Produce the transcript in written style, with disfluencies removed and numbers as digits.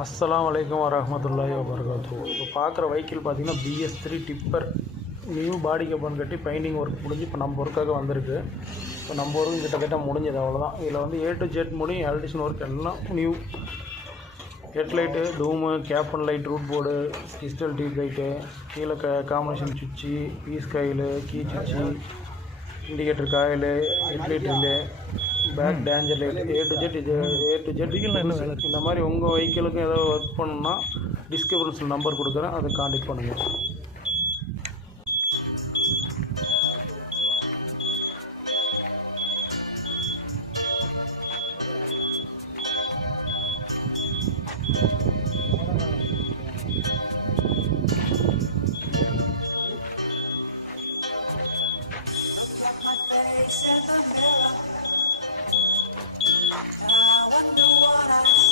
அஸ்ஸலாமு அலைக்கும் வரஹ்மத்துல்லாஹி வபரகாத்துஹு. இப்போ பார்க்குற வெஹிக்கிள் பார்த்தீங்கன்னா BS3 டிப்பர் நியூ பாடி கப்பன் கட்டி பெயிண்டிங் ஒர்க் முடிஞ்சு இப்போ நம்ம ஒர்க்காக வந்திருக்கு. இப்போ நம்ம ஒர்க்கும் கிட்டத்தட்ட முடிஞ்சது, அவ்வளோதான். இதில் வந்து A to Z முடியும், எலக்ட்ரிஷன் ஒர்க் எல்லாம் நியூ. ஹெட்லைட்டு, டூமு, cabin light, route board, crystal tube light, கீழே காம்பினேஷன் சுவிட்சு, பீஸ் காயிலு, கீ சுவிட்சு, indicator coil, headlight relay, back danger light, A to Z. இது A to Z. இந்த மாதிரி உங்கள் வெஹிக்கிளுக்கு ஏதாவது ஒர்க் பண்ணணுன்னா டிஸ்கிரிப்ஷன் நம்பர் கொடுக்குறேன், அதை கான்டெக்ட் பண்ணுங்கள்.